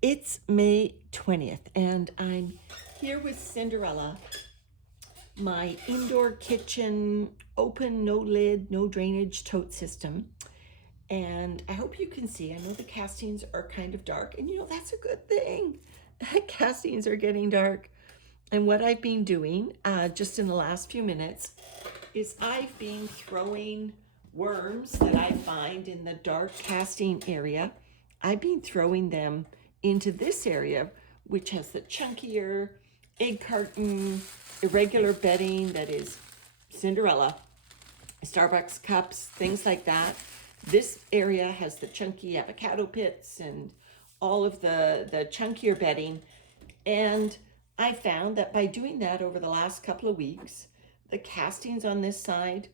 It's May 20th, and I'm here with Cinderella, my indoor kitchen, open, no lid, no drainage tote system. And I hope you can see, I know the castings are kind of dark, and that's a good thing. Castings are getting dark. And what I've been doing just in the last few minutes is I've been throwing worms that I find in the dark casting area. I've been throwing them into this area, which has the chunkier egg carton, irregular bedding that is Cinderella, Starbucks cups, things like that. This area has the chunky avocado pits and all of the chunkier bedding. And I found that by doing that over the last couple of weeks, the castings on this side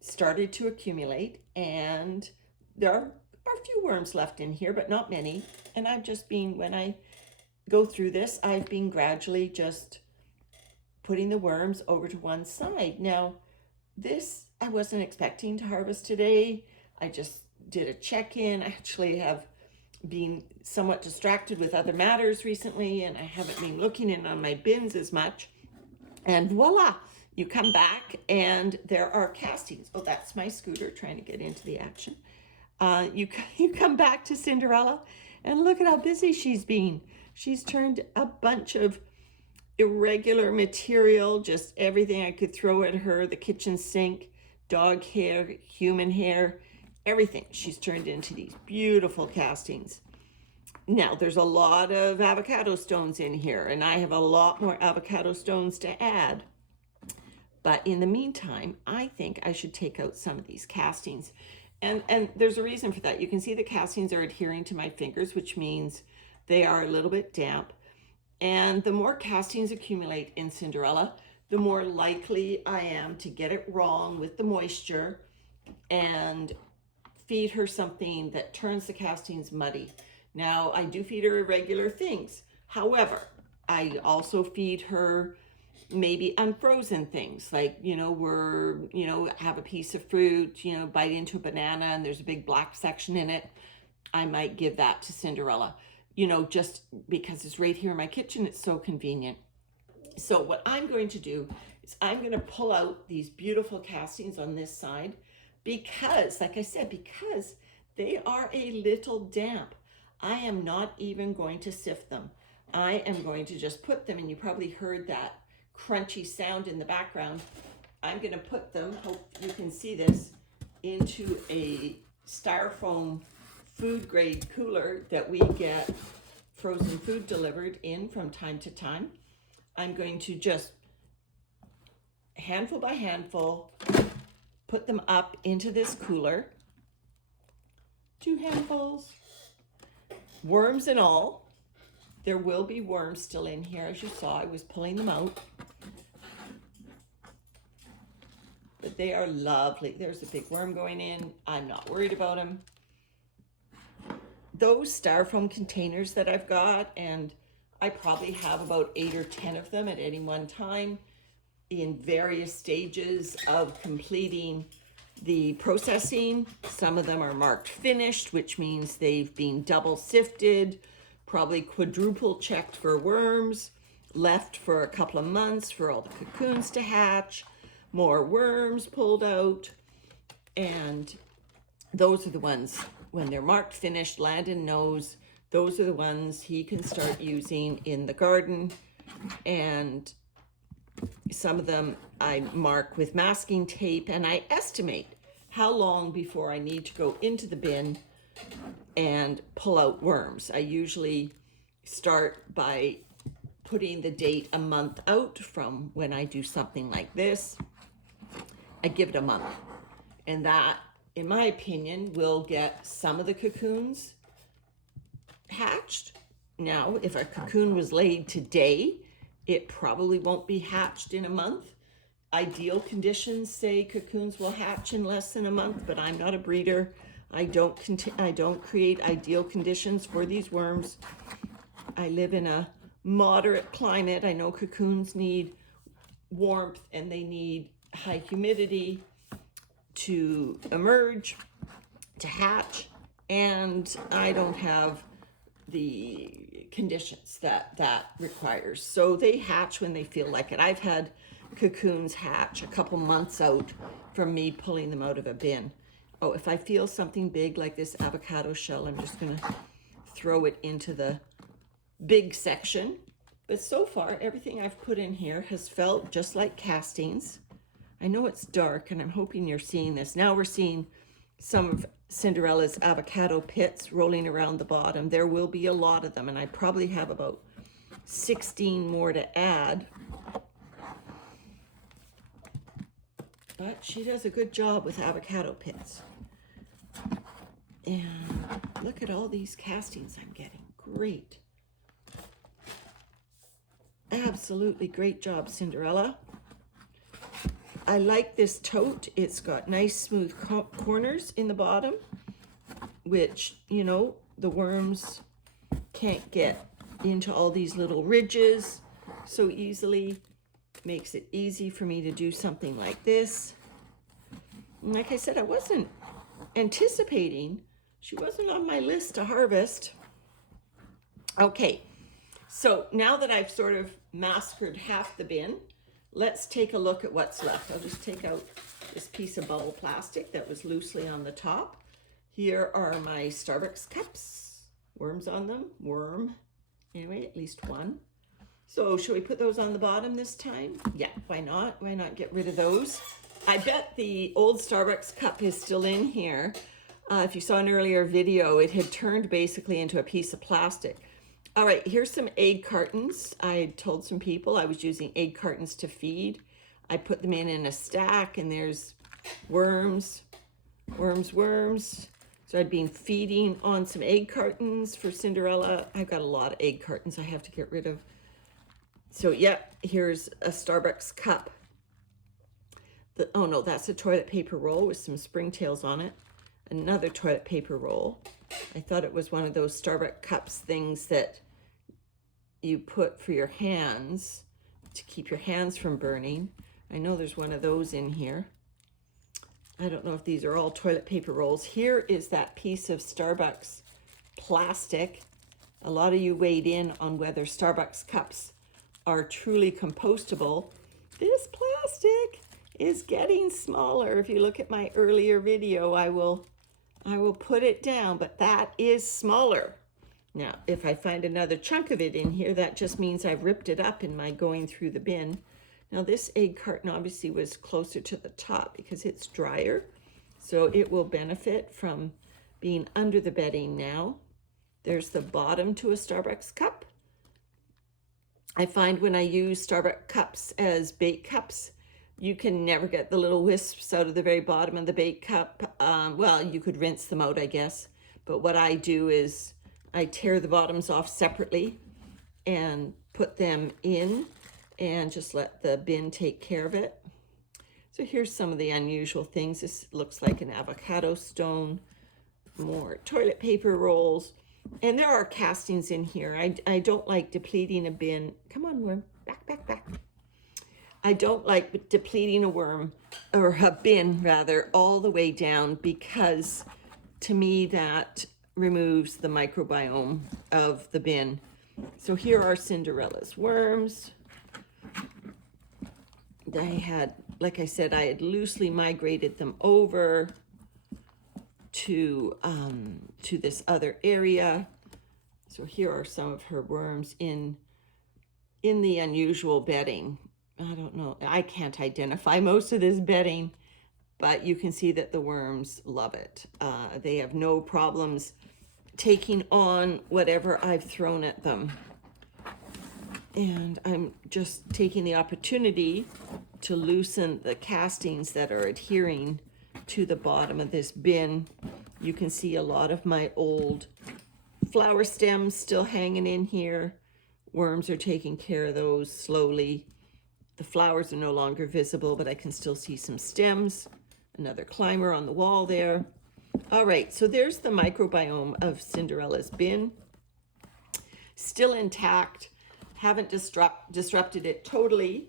started to accumulate, and there are a few worms left in here, but not many. And I've just been, when I go through this, I've been gradually just putting the worms over to one side. Now, this I wasn't expecting to harvest today. I just did a check-in. I actually have been somewhat distracted with other matters recently, and I haven't been looking in on my bins as much. And voila, you come back and there are castings. Oh, that's my scooter trying to get into the action. You come back to Cinderella and look at how busy she's been. She's turned a bunch of irregular material, just everything I could throw at her, the kitchen sink, dog hair, human hair, everything. She's turned into these beautiful castings. Now, there's a lot of avocado stones in here, and I have a lot more avocado stones to add. But in the meantime, I think I should take out some of these castings. And there's a reason for that. You can see the castings are adhering to my fingers, which means they are a little bit damp. And the more castings accumulate in Cinderella, the more likely I am to get it wrong with the moisture and feed her something that turns the castings muddy. Now, I do feed her irregular things. However, I also feed her maybe unfrozen things, like, have a piece of fruit, bite into a banana and there's a big black section in it. I might give that to Cinderella, just because it's right here in my kitchen. It's so convenient. So what I'm going to do is I'm going to pull out these beautiful castings on this side because, like I said, because they are a little damp. I am not even going to sift them. I am going to just put them, and you probably heard that crunchy sound in the background. I'm going to put them, hope you can see this, into a styrofoam food grade cooler that we get frozen food delivered in from time to time. I'm going to just handful by handful put them up into this cooler. 2 handfuls, worms and all. There will be worms still in here. As you saw, I was pulling them out. But they are lovely. There's a big worm going in. I'm not worried about them. Those styrofoam containers that I've got, and I probably have about 8 or 10 of them at any one time in various stages of completing the processing. Some of them are marked finished, which means they've been double sifted, probably quadruple checked for worms, left for a couple of months for all the cocoons to hatch, more worms pulled out. And those are the ones, when they're marked finished, Landon knows those are the ones he can start using in the garden. And some of them I mark with masking tape, and I estimate how long before I need to go into the bin and pull out worms. I usually start by putting the date a month out from when I do something like this. I give it a month, and that, in my opinion, will get some of the cocoons hatched. Now, if a cocoon was laid today, it probably won't be hatched in a month. Ideal conditions say cocoons will hatch in less than a month, but I'm not a breeder. I don't create ideal conditions for these worms. I live in a moderate climate. I know cocoons need warmth and they need high humidity to emerge, to hatch, and I don't have the conditions that requires. So they hatch when they feel like it. I've had cocoons hatch a couple months out from me pulling them out of a bin. Oh, if I feel something big like this avocado shell, I'm just gonna throw it into the big section. But so far, everything I've put in here has felt just like castings. I know it's dark, and I'm hoping you're seeing this. Now we're seeing some of Cinderella's avocado pits rolling around the bottom. There will be a lot of them, and I probably have about 16 more to add. But she does a good job with avocado pits. And look at all these castings I'm getting. Great. Absolutely great job, Cinderella. I like this tote. It's got nice smooth corners in the bottom, which, you know, the worms can't get into all these little ridges so easily. Makes it easy for me to do something like this. And like I said, I wasn't anticipating. She wasn't on my list to harvest. Okay, so now that I've sort of massacred half the bin, let's take a look at what's left. I'll just take out this piece of bubble plastic that was loosely on the top. Here are my Starbucks cups. Worms on them. Worm. Anyway, at least one. So should we put those on the bottom this time? Yeah, why not? Why not get rid of those? I bet the old Starbucks cup is still in here. If you saw an earlier video, it had turned basically into a piece of plastic. All right, here's some egg cartons. I told some people I was using egg cartons to feed. I put them in a stack, and there's worms, worms, worms. So I'd been feeding on some egg cartons for Cinderella. I've got a lot of egg cartons I have to get rid of. So yeah, here's a Starbucks cup. Oh no, that's a toilet paper roll with some springtails on it. Another toilet paper roll. I thought it was one of those Starbucks cups things that you put for your hands to keep your hands from burning. I know there's one of those in here. I don't know if these are all toilet paper rolls. Here is that piece of Starbucks plastic. A lot of you weighed in on whether Starbucks cups are truly compostable. This plastic is getting smaller. If you look at my earlier video, I will put it down, but that is smaller. Now, if I find another chunk of it in here, that just means I've ripped it up in my going through the bin. Now, this egg carton obviously was closer to the top because it's drier, so it will benefit from being under the bedding now. There's the bottom to a Starbucks cup. I find when I use Starbucks cups as bait cups, you can never get the little wisps out of the very bottom of the bait cup. Well, you could rinse them out, I guess. But what I do is I tear the bottoms off separately and put them in and just let the bin take care of it. So here's some of the unusual things. This looks like an avocado stone, more toilet paper rolls. And there are castings in here. I don't like depleting a bin. Come on, worm. Back, back, back. I don't like depleting a worm, or a bin rather, all the way down, because to me that removes the microbiome of the bin. So here are Cinderella's worms. I had, like I said, I had loosely migrated them over to this other area. So here are some of her worms in the unusual bedding. I don't know, I can't identify most of this bedding, but you can see that the worms love it. They have no problems taking on whatever I've thrown at them. And I'm just taking the opportunity to loosen the castings that are adhering to the bottom of this bin. You can see a lot of my old flower stems still hanging in here. Worms are taking care of those slowly. The flowers are no longer visible, but I can still see some stems. Another climber on the wall there. All right, so there's the microbiome of Cinderella's bin. Still intact. Haven't disrupted it totally.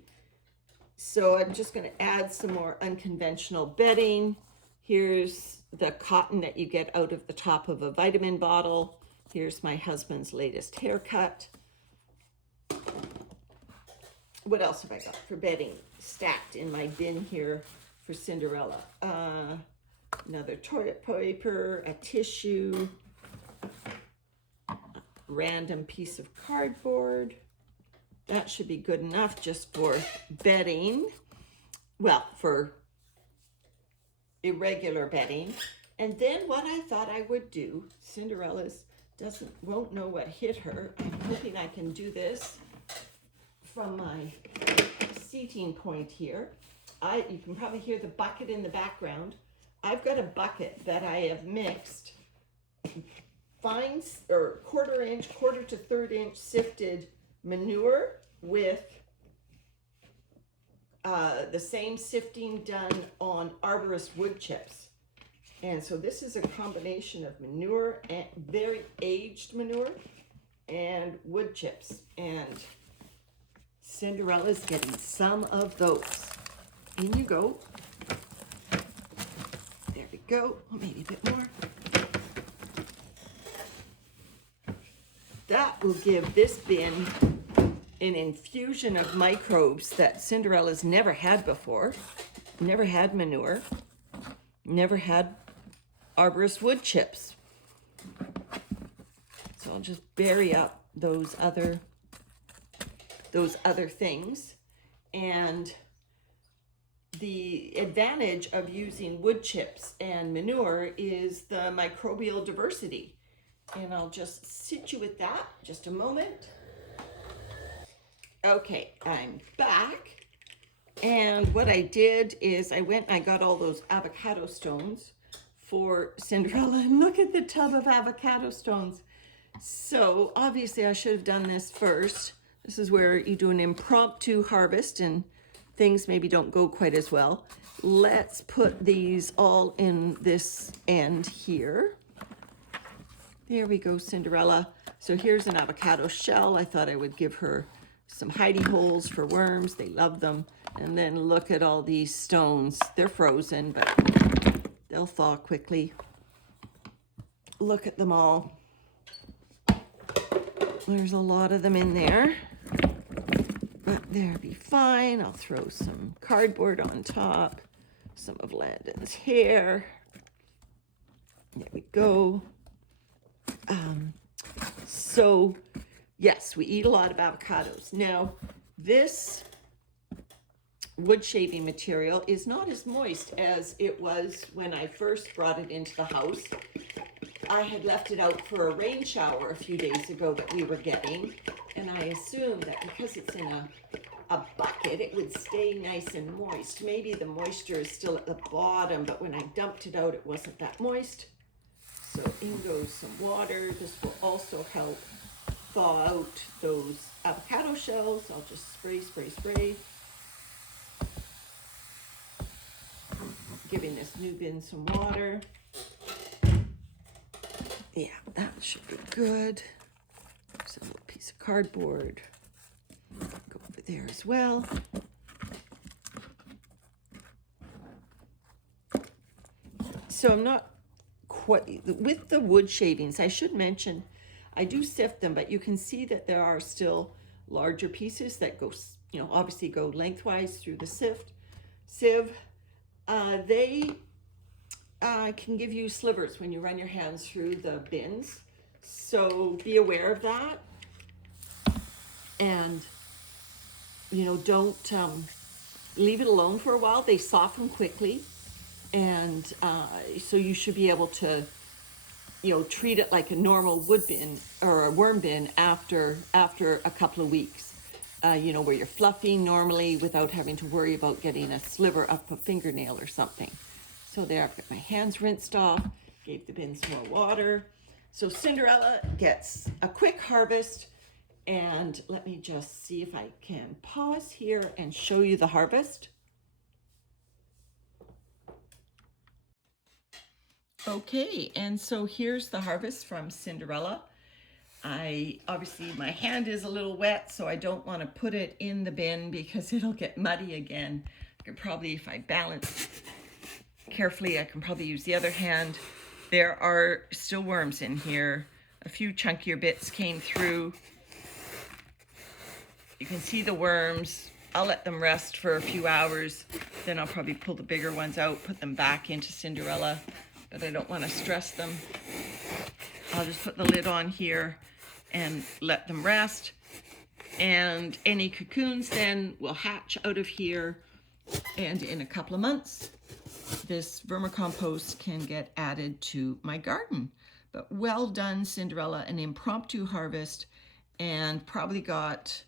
So I'm just going to add some more unconventional bedding. Here's the cotton that you get out of the top of a vitamin bottle. Here's my husband's latest haircut. What else have I got for bedding stacked in my bin here for Cinderella? Another toilet paper, a tissue, a random piece of cardboard. That should be good enough just for bedding. Well, for irregular bedding. And then what I thought I would do, Cinderella's won't know what hit her. I'm hoping I can do this from my seating point here. You can probably hear the bucket in the background. I've got a bucket that I have mixed fine or quarter to third inch sifted manure with the same sifting done on arborist wood chips. And so this is a combination of manure and very aged manure and wood chips. And Cinderella's getting some of those. In you go. There we go. Maybe a bit more. That will give this bin an infusion of microbes that Cinderella's never had before. Never had manure. Never had arborist wood chips. So I'll just bury up those other things. And the advantage of using wood chips and manure is the microbial diversity. And I'll just sit you with that just a moment. Okay, I'm back. And what I did is I went and I got all those avocado stones for Cinderella. And look at the tub of avocado stones. So obviously I should have done this first. This is where you do an impromptu harvest and things maybe don't go quite as well. Let's put these all in this end here. There we go, Cinderella. So here's an avocado shell. I thought I would give her some hidey holes for worms. They love them. And then look at all these stones. They're frozen, but they'll thaw quickly. Look at them all. There's a lot of them in there. But they'll be fine. I'll throw some cardboard on top. Some of Landon's hair. There we go. So yes, we eat a lot of avocados. Now, this wood shaving material is not as moist as it was when I first brought it into the house. I had left it out for a rain shower a few days ago that we were getting, and I assumed that because it's in a bucket, it would stay nice and moist. Maybe the moisture is still at the bottom, but when I dumped it out, it wasn't that moist. So in goes some water. This will also help thaw out those avocado shells. I'll just spray. Giving this new bin some water. Yeah, that should be good. There's a little piece of cardboard. Go over there as well. So I'm not quite, with the wood shavings, I should mention, I do sift them, but you can see that there are still larger pieces that go, obviously go lengthwise through the sieve. They can give you slivers when you run your hands through the bins. So be aware of that. And, don't leave it alone for a while. They soften quickly. And so you should be able to, treat it like a normal wood bin or a worm bin after a couple of weeks. Where you're fluffing normally without having to worry about getting a sliver up a fingernail or something. So there, I've got my hands rinsed off, gave the bin some more water. So Cinderella gets a quick harvest, and let me just see if I can pause here and show you the harvest. Okay, and so here's the harvest from Cinderella. Obviously my hand is a little wet, so I don't want to put it in the bin because it'll get muddy again. I could probably, if I balance carefully, I can probably use the other hand. There are still worms in here. A few chunkier bits came through. You can see the worms. I'll let them rest for a few hours. Then I'll probably pull the bigger ones out, put them back into Cinderella, but I don't want to stress them. I'll just put the lid on here and let them rest. And any cocoons then will hatch out of here. And in a couple of months, this vermicompost can get added to my garden. But well done, Cinderella, an impromptu harvest, and probably got,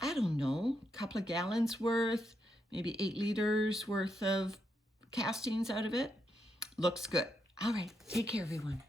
I don't know, a couple of gallons worth, maybe 8 liters worth of castings out of it. Looks good. All right, take care, everyone.